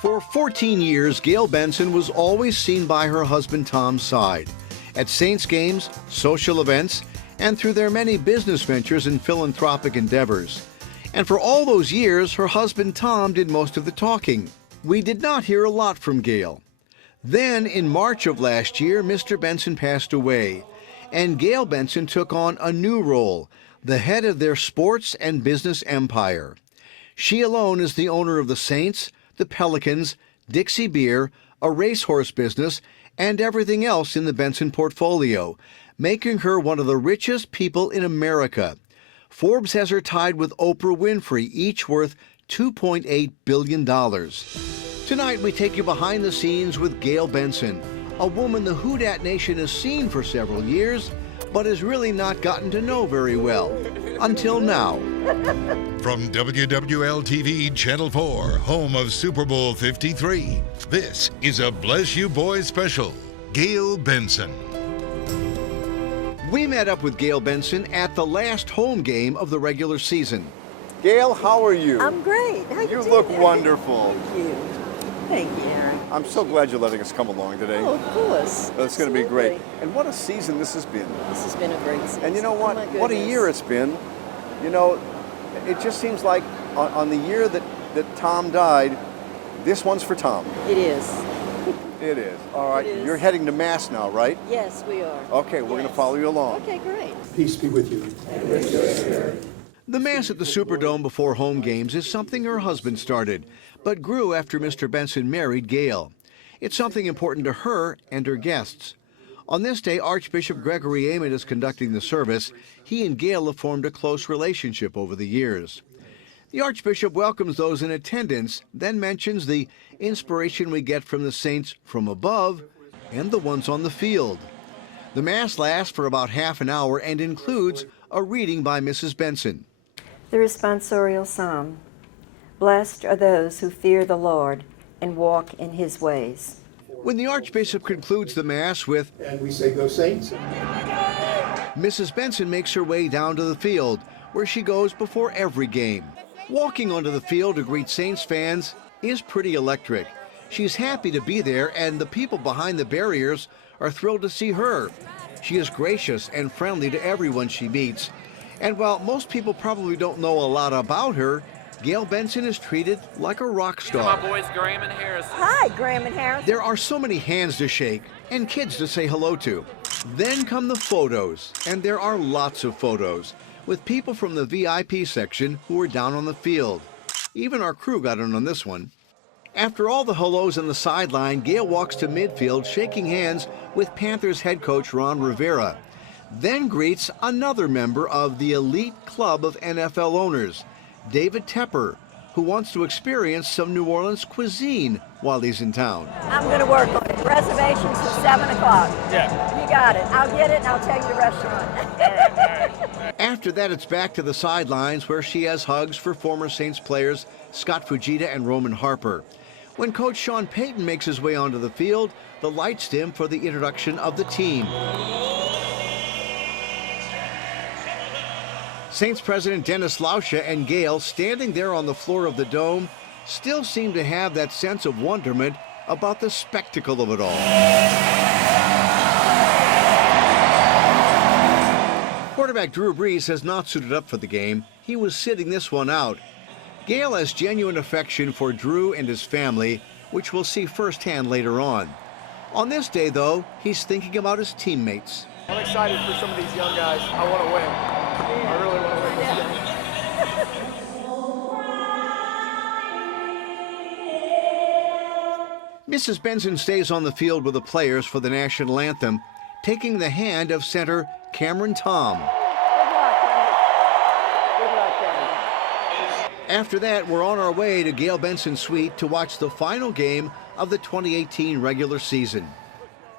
For 14 years, Gayle Benson was always seen by her husband Tom's side, at Saints games, social events, and through their many business ventures and philanthropic endeavors. And for all those years, her husband Tom did most of the talking. We did not hear a lot from Gayle. Then, in March of last year, Mr. Benson passed away, and Gayle Benson took on a new role, the head of their sports and business empire. She alone is the owner of the Saints, the Pelicans, Dixie Beer, a racehorse business, and everything else in the Benson portfolio, making her one of the richest people in America. Forbes has her tied with Oprah Winfrey, each worth $2.8 billion. Tonight, we take you behind the scenes with Gayle Benson, a woman the Who Dat Nation has seen for several years, but has really not gotten to know very well, until now. From WWL-TV Channel 4, home of Super Bowl 53, this is a Bless You Boys special, Gayle Benson. We met up with Gayle Benson at the last home game of the regular season. Gayle, how are you? I'm great. How You look wonderful. Thank you. Thank you, Aaron. I'm so glad you're letting us come along today. Oh, of course. It's going to be great. Absolutely. And what a season this has been. This has been a great season. And you know what? Oh, my What a goodness. year it's been. You know, it just seems like on the year that Tom died, this one's for Tom. It is. It is. All right. It is. You're heading to Mass now, right? Yes, we are. Okay, we're going to follow you along. Okay, great. Peace be with you. The Mass at the Superdome before home games is something her husband started, but grew after Mr. Benson married Gayle. It's something important to her and her guests. On this day, Archbishop Gregory Amen is conducting the service. He and Gayle have formed a close relationship over the years. The Archbishop welcomes those in attendance, then mentions the inspiration we get from the saints from above and the ones on the field. The Mass lasts for about half an hour and includes a reading by Mrs. Benson. The responsorial psalm. Blessed are those who fear the Lord and walk in his ways. When the Archbishop concludes the Mass with, And we say, go Saints. Mrs. Benson makes her way down to the field, where she goes before every game. Walking onto the field to greet Saints fans is pretty electric. She's happy to be there, and the people behind the barriers are thrilled to see her. She is gracious and friendly to everyone she meets. And while most people probably don't know a lot about her, Gayle Benson is treated like a rock star. My boys, Graham and Harris. Hi, Graham and Harris. There are so many hands to shake and kids to say hello to. Then come the photos, and there are lots of photos, with people from the VIP section who are down on the field. Even our crew got in on this one. After all the hellos on the sideline, Gayle walks to midfield, shaking hands with Panthers head coach Ron Rivera. Then greets another member of the elite club of NFL owners, David Tepper, who wants to experience some New Orleans cuisine while he's in town. I'm going to work on it. Reservations for 7 o'clock. Yeah. You got it. I'll get it and I'll tell you the restaurant. After that, it's back to the sidelines where she has hugs for former Saints players Scott Fujita and Roman Harper. When Coach Sean Payton makes his way onto the field, the lights dim for the introduction of the team. Saints President Dennis Lauscha and Gayle, standing there on the floor of the dome, still seem to have that sense of wonderment about the spectacle of it all. Quarterback Drew Brees has not suited up for the game. He was sitting this one out. Gayle has genuine affection for Drew and his family, which we'll see firsthand later on. On this day, though, he's thinking about his teammates. I'm excited for some of these young guys. I want to win. I really want to win this game. Mrs. Benson stays on the field with the players for the national anthem, taking the hand of center Cameron Tom. After that, we're on our way to Gayle Benson's suite to watch the final game of the 2018 regular season.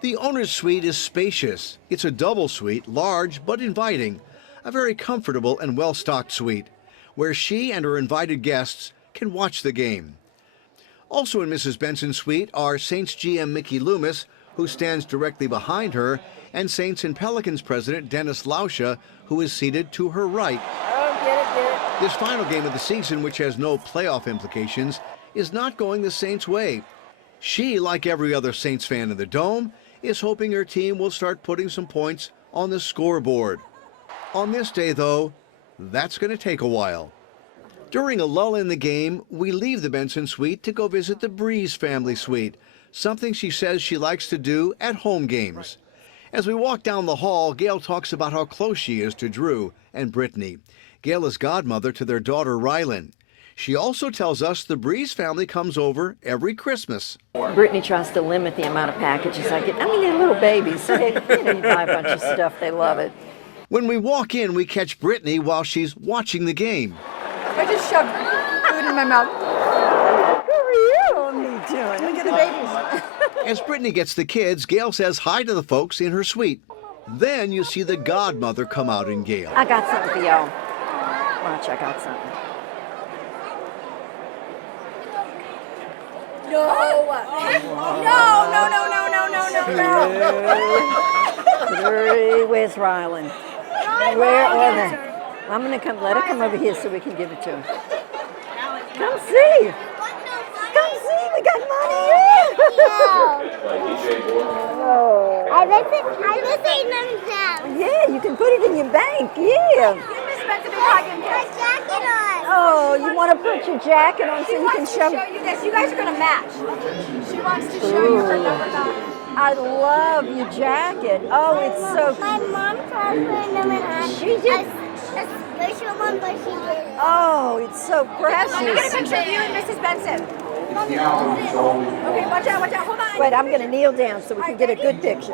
The owner's suite is spacious. It's a double suite, large but inviting, a very comfortable and well-stocked suite, where she and her invited guests can watch the game. Also in Mrs. Benson's suite are Saints GM Mickey Loomis, who stands directly behind her, and Saints and Pelicans president Dennis Lauscha, who is seated to her right. Oh, get it. This final game of the season, which has no playoff implications, is not going the Saints' way. She, like every other Saints fan in the Dome, is hoping her team will start putting some points on the scoreboard. On this day, though, that's going to take a while. During a lull in the game, we leave the Benson suite to go visit the Brees family suite, something she says she likes to do at home games. As we walk down the hall, Gail talks about how close she is to Drew and Brittany. Gail is godmother to their daughter, Rylan. She also tells us the Brees family comes over every Christmas. Brittany tries to limit the amount of packages I get. I mean, they're little babies, so they, you buy a bunch of stuff. They love it. When we walk in, we catch Brittany while she's watching the game. I just shoved food in my mouth. How are you? What are you doing? Look at the babies. As Brittany gets the kids, Gail says hi to the folks in her suite. Then you see the godmother come out in Gail. I got something for y'all. Watch, I got something. No. Where's Rylan? Where are they? I'm gonna let her come over here so we can give it to her. Come see. Come see, we got money. I missing them now. Yeah, you can put it in your bank, yeah. Oh, you want to put your jacket on so you can show you this. You guys are going to match. She wants to show you her number 9. I love your jacket. Oh, it's so My mom tried for number 9. She did. A special one, but she did. Oh, it's so I'm going to precious. picture of you and Mrs. Benson. Okay, watch out, hold on. Wait, I'm going to kneel down so we can get a good picture.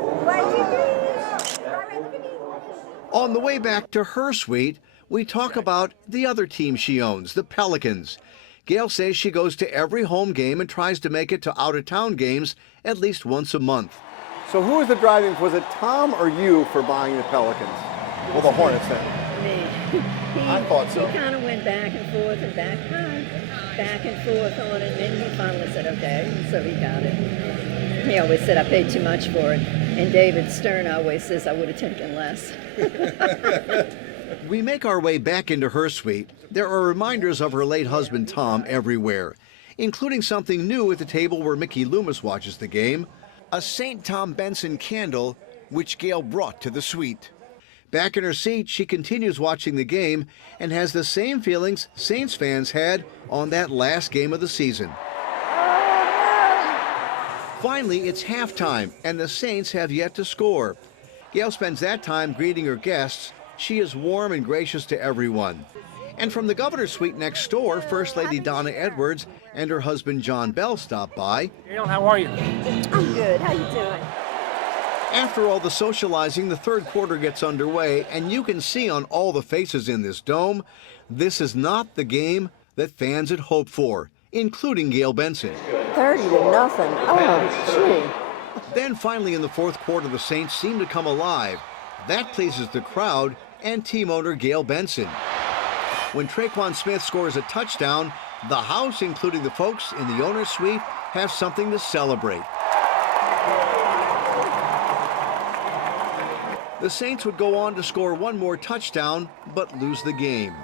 On the way back to her suite, we talk about the other team she owns, the Pelicans. Gail says she goes to every home game and tries to make it to out-of-town games at least once a month. So who was the driving? Was it Tom or you for buying the Pelicans? Well, the Hornets then. Me. I thought so. He kind of went back and forth and back and forth on it, and then he finally said, okay, and so he got it. He always said I paid too much for it, and David Stern always says I would have taken less. We make our way back into her suite. There are reminders of her late husband Tom everywhere, including something new at the table where Mickey Loomis watches the game, a St. Tom Benson candle which Gail brought to the suite. Back in her seat, she continues watching the game and has the same feelings Saints fans had on that last game of the season. Finally, it's halftime, and the Saints have yet to score. Gail spends that time greeting her guests. She is warm and gracious to everyone. And from the governor's suite next door, First Lady Donna Edwards and her husband John Bell stop by. Gail, how are you? I'm good. How you doing? After all the socializing, the third quarter gets underway, and you can see on all the faces in this dome, this is not the game that fans had hoped for, including Gayle Benson. 30 to nothing. Oh, gee. Then finally in the fourth quarter, the Saints seem to come alive. That pleases the crowd and team owner Gayle Benson. When Traquan Smith scores a touchdown, the house, including the folks in the owner's suite, have something to celebrate. The Saints would go on to score one more touchdown, but lose the game.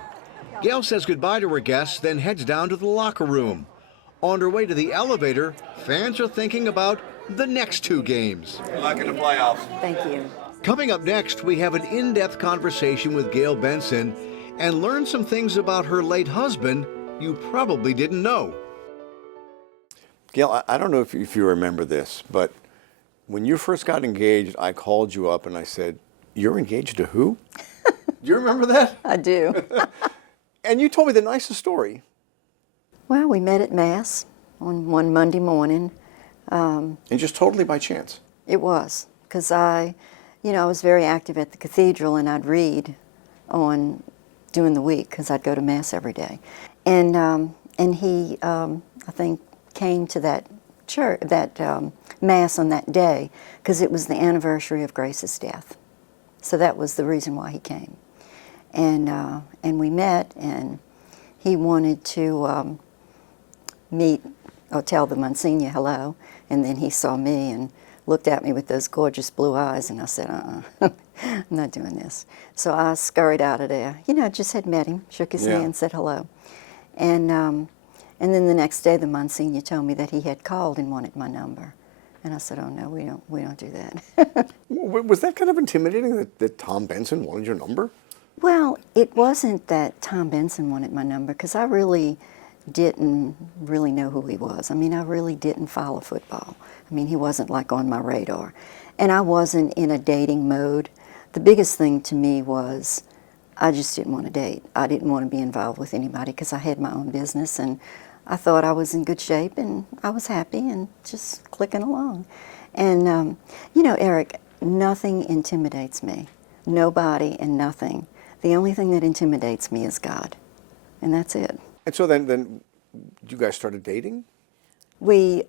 Gail says goodbye to her guests, then heads down to the locker room. On her way to the elevator, fans are thinking about the next two games. Good luck in the playoffs. Thank you. Coming up next, we have an in-depth conversation with Gayle Benson and learn some things about her late husband you probably didn't know. Gail, I don't know if you remember this, but when you first got engaged, I called you up and I said, "You're engaged to who?" Do you remember that? I do. And you told me the nicest story. Well, we met at Mass on one Monday morning. And just totally by chance. It was, because I was very active at the cathedral, and I'd read during the week, because I'd go to Mass every day. And he, I think, came to that church, Mass on that day, because it was the anniversary of Grace's death. So that was the reason why he came. And we met, and he wanted to meet, or tell the Monsignor hello, and then he saw me and looked at me with those gorgeous blue eyes, and I said, I'm not doing this. So I scurried out of there. Just had met him, shook his hand, said hello. And And then the next day, the Monsignor told me that he had called and wanted my number. And I said, oh, no, we don't do that. Was that kind of intimidating that Tom Benson wanted your number? Well, it wasn't that Tom Benson wanted my number, because I really didn't really know who he was. I mean, I really didn't follow football. I mean, he wasn't like on my radar. And I wasn't in a dating mode. The biggest thing to me was I just didn't want to date. I didn't want to be involved with anybody because I had my own business, and I thought I was in good shape, and I was happy and just clicking along. And, you know, Eric, nothing intimidates me. Nobody and nothing. The only thing that intimidates me is God, and that's it. And so then you guys started dating? He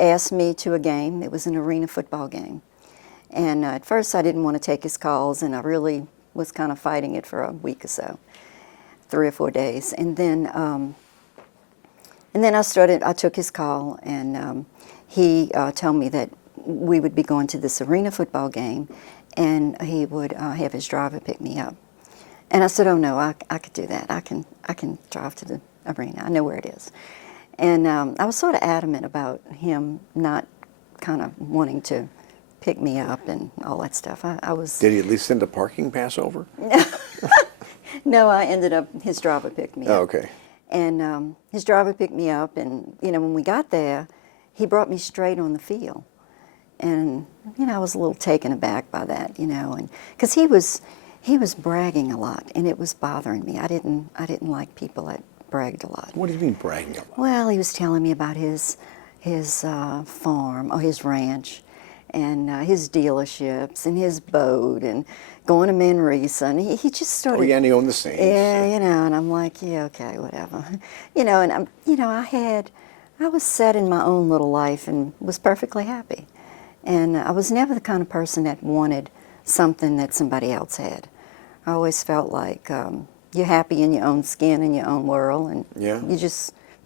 asked me to a game. It was an arena football game. And at first I didn't want to take his calls, and I really was kind of fighting it for a week or so, 3 or 4 days. And then I took his call, and he told me that we would be going to this arena football game, and he would have his driver pick me up. And I said, oh no, I could do that. I can drive to the arena. I know where it is. And I was sort of adamant about him not kind of wanting to pick me up and all that stuff. I was. Did he at least send a parking pass over? No, I ended up, his driver picked me up. Oh, okay. And his driver picked me up, and, you know, when we got there, he brought me straight on the field. And, you know, I was a little taken aback by that, you know, and because he was bragging a lot, and it was bothering me. I didn't like people that bragged a lot. What do you mean bragging a lot? Well, he was telling me about his farm, or his ranch, and his dealerships, and his boat, and going to Manresa, and he just started. Oh yeah, and he owned the Saints. Yeah, you know, and I'm like, yeah, okay, whatever, you know, and I was set in my own little life and was perfectly happy, and I was never the kind of person that wanted something that somebody else had. I always felt like you're happy in your own skin, in your own world, and yeah.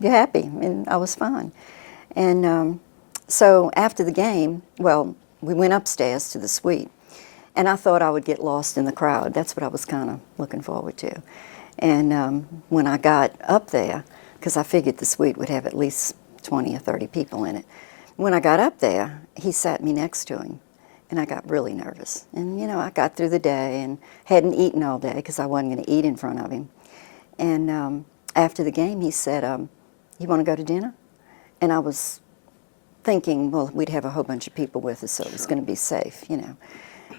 you're happy, and I was fine. And so after the game, well, we went upstairs to the suite, and I thought I would get lost in the crowd. That's what I was kind of looking forward to. And when I got up there, because I figured the suite would have at least 20 or 30 people in it, when I got up there, he sat me next to him. And I got really nervous. And, you know, I got through the day and hadn't eaten all day because I wasn't going to eat in front of him. And after the game, he said, you want to go to dinner? And I was thinking, well, we'd have a whole bunch of people with us, so it was going to be safe, you know.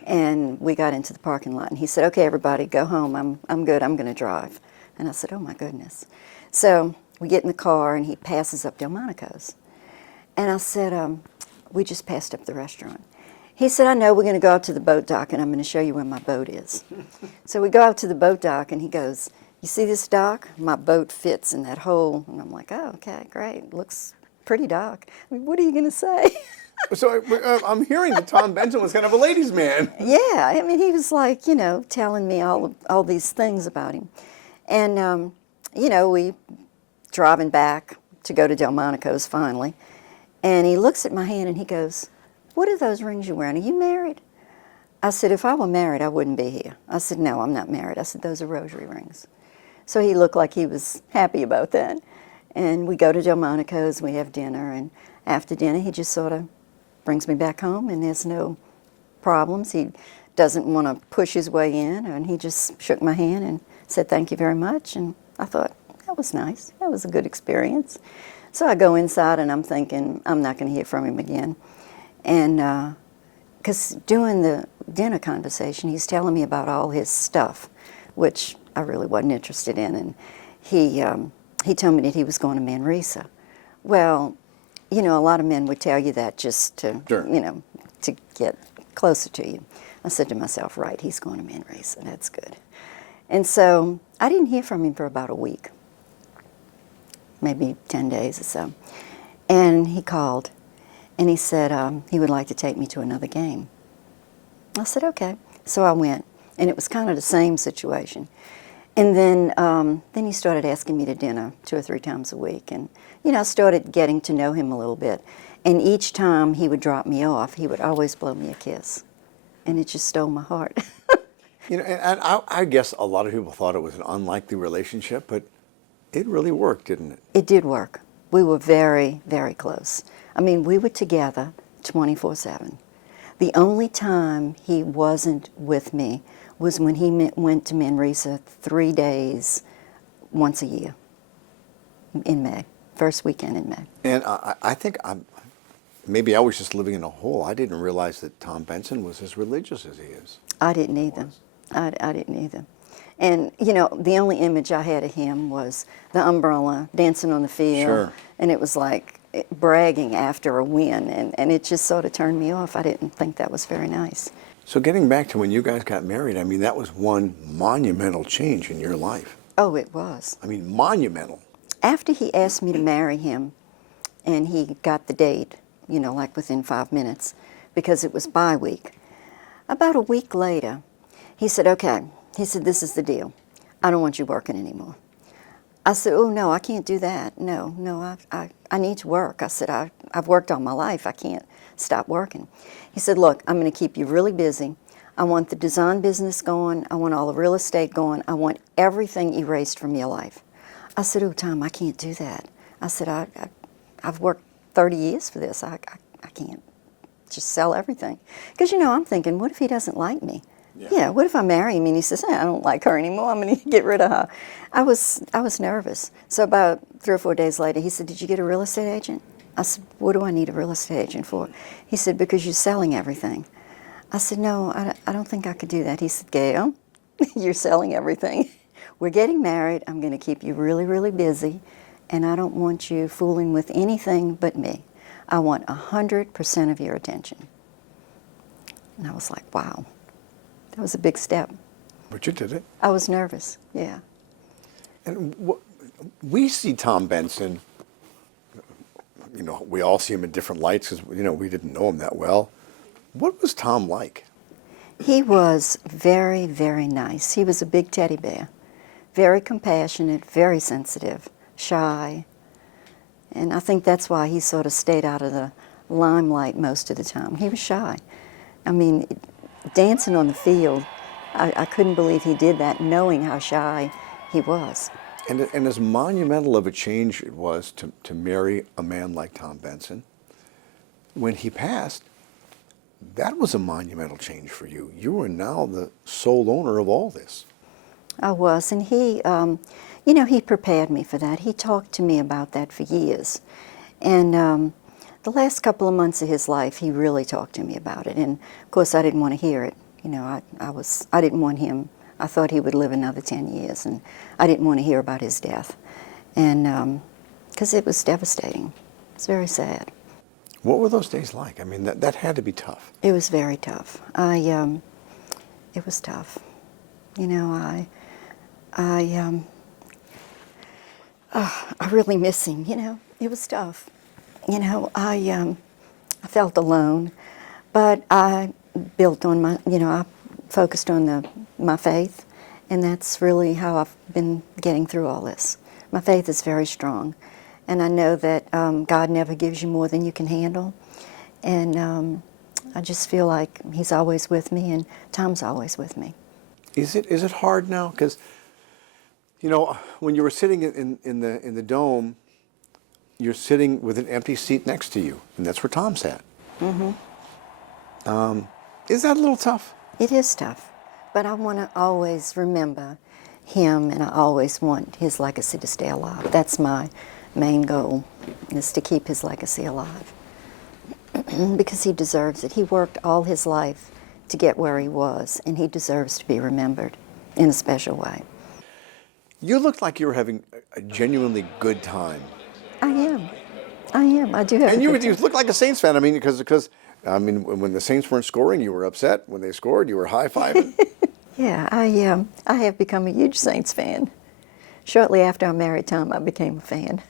And we got into the parking lot, and he said, okay, everybody, go home. I'm good. I'm going to drive. And I said, oh, my goodness. So we get in the car, and he passes up Delmonico's. And I said, we just passed up the restaurant. He said, I know, we're going to go out to the boat dock, and I'm going to show you where my boat is. So we go out to the boat dock, and he goes, you see this dock? My boat fits in that hole. And I'm like, oh, okay, great. Looks pretty dock. I mean, what are you going to say? So I'm hearing that Tom Benson was kind of a ladies' man. Yeah, I mean, he was like, you know, telling me all these things about him. And, you know, we driving back to go to Delmonico's finally, and he looks at my hand, and he goes, what are those rings you're wearing? Are you married? I said, if I were married, I wouldn't be here. I said, no, I'm not married. I said, those are rosary rings. So he looked like he was happy about that. And we go to Delmonico's, we have dinner, and after dinner, he just sort of brings me back home, and there's no problems. He doesn't want to push his way in, and he just shook my hand and said, thank you very much. And I thought, that was nice. That was a good experience. So I go inside, and I'm thinking, I'm not going to hear from him again. And because during the dinner conversation, he's telling me about all his stuff, which I really wasn't interested in. And he told me that he was going to Manresa. Well, you know, a lot of men would tell you that just to, sure, you know, to get closer to you. I said to myself, right, he's going to Manresa. That's good. And so I didn't hear from him for about a week, maybe 10 days or so. And he called. And he said he would like to take me to another game. I said, okay. So I went, and it was kind of the same situation. And then he started asking me to dinner 2 or 3 times a week. And, you know, I started getting to know him a little bit. And each time he would drop me off, he would always blow me a kiss. And it just stole my heart. You know, and I guess a lot of people thought it was an unlikely relationship, but It really worked, didn't it? It did work. We were very, very close. I mean, we were together 24/7. The only time he wasn't with me was when he went to Manresa 3 days once a year in May, first weekend in May. And I think maybe I was just living in a hole. I didn't realize that Tom Benson was as religious as he is. I didn't either. I didn't either. And, you know, the only image I had of him was the umbrella, dancing on the field. Sure. And it was like bragging after a win. And it just sort of turned me off. I didn't think that was very nice. So getting back to when you guys got married, I mean, that was one monumental change in your life. Oh, it was. I mean, monumental. After he asked me to marry him, and he got the date, you know, like within 5 minutes, because it was bi-week. About a week later, he said, okay, he said, this is the deal. I don't want you working anymore. I said, oh, no, I can't do that. No, I need to work. I said, I've worked all my life. I can't stop working. He said, look, I'm going to keep you really busy. I want the design business going. I want all the real estate going. I want everything erased from your life. I said, oh, Tom, I can't do that. I said, I've worked 30 years for this. I can't just sell everything. Because, you know, I'm thinking, what if he doesn't like me? Yeah, what if I marry him and he says, I don't like her anymore, I'm going to get rid of her. I was nervous. So about 3 or 4 days later, he said, did you get a real estate agent? I said, what do I need a real estate agent for? He said, because you're selling everything. I said, no, I don't think I could do that. He said, Gail, you're selling everything. We're getting married. I'm going to keep you really, really busy, and I don't want you fooling with anything but me. I want 100% of your attention. And I was like, wow, that was a big step. But you did it. I was nervous, yeah. And we see Tom Benson, you know, we all see him in different lights because, you know, we didn't know him that well. What was Tom like? He was very, very nice. He was a big teddy bear. Very compassionate, very sensitive, shy. And I think that's why he sort of stayed out of the limelight most of the time. He was shy. I mean, dancing on the field, I couldn't believe he did that, knowing how shy he was. And as monumental of a change it was to marry a man like Tom Benson, when he passed, that was a monumental change for you. You are now the sole owner of all this. I was, and he, you know, he prepared me for that. He talked to me about that for years. And the last couple of months of his life, he really talked to me about it. And of course, I didn't want to hear it. You know, I didn't want him. I thought he would live another 10 years, and I didn't want to hear about his death. And because it was devastating. It's very sad. What were those days like? I mean, that had to be tough. It was very tough. It was tough. You know, I really miss him, you know. It was tough. You know, I felt alone, but I built on my, you know, I focused on my faith, and that's really how I've been getting through all this. My faith is very strong, and I know that God never gives you more than you can handle, and I just feel like He's always with me, and Tom's always with me. Is it hard now? Because, you know, when you were sitting in the dome, you're sitting with an empty seat next to you, and that's where Tom sat. Mm-hmm. Is that a little tough? It is tough, but I want to always remember him, and I always want his legacy to stay alive. That's my main goal, is to keep his legacy alive, because he deserves it. He worked all his life to get where he was, and he deserves to be remembered in a special way. You looked like you were having a genuinely good time. I am. I do have And a you good time. look like a Saints fan. I mean, because I mean, when the Saints weren't scoring, you were upset. When they scored, you were high-fiving. Yeah, I have become a huge Saints fan. Shortly after I married Tom, I became a fan.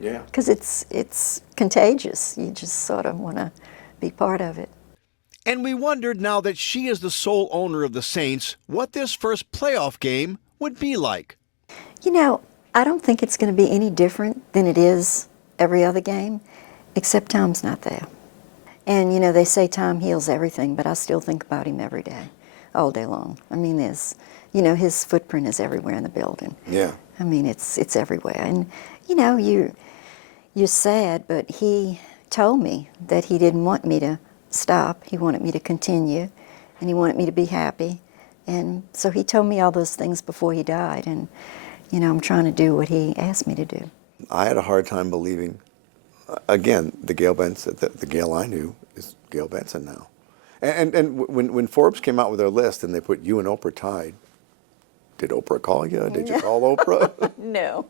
Yeah. Because it's contagious. You just sort of want to be part of it. And we wondered, now that she is the sole owner of the Saints, what this first playoff game would be like. You know, I don't think it's going to be any different than it is every other game, except Tom's not there. And, you know, they say time heals everything, but I still think about him every day, all day long. I mean, you know, his footprint is everywhere in the building. Yeah. I mean, it's everywhere. And, you know, you're sad, but he told me that he didn't want me to stop. He wanted me to continue, and he wanted me to be happy. And so he told me all those things before he died, and, you know, I'm trying to do what he asked me to do. I had a hard time believing, again, the Gail Benson, the Gail I knew is Gail Benson now. And when Forbes came out with their list and they put you and Oprah tied, did Oprah call you? Did you call Oprah? No.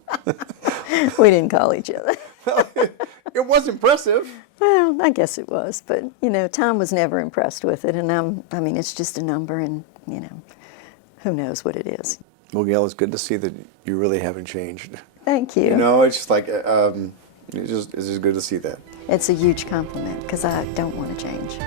We didn't call each other. It was impressive. Well, I guess it was, but, you know, Tom was never impressed with it, and I mean, it's just a number, and, you know, who knows what it is. Well, Gail, it's good to see that you really haven't changed. Thank you. You know, it's just like, it's just good to see that. It's a huge compliment, because I don't want to change.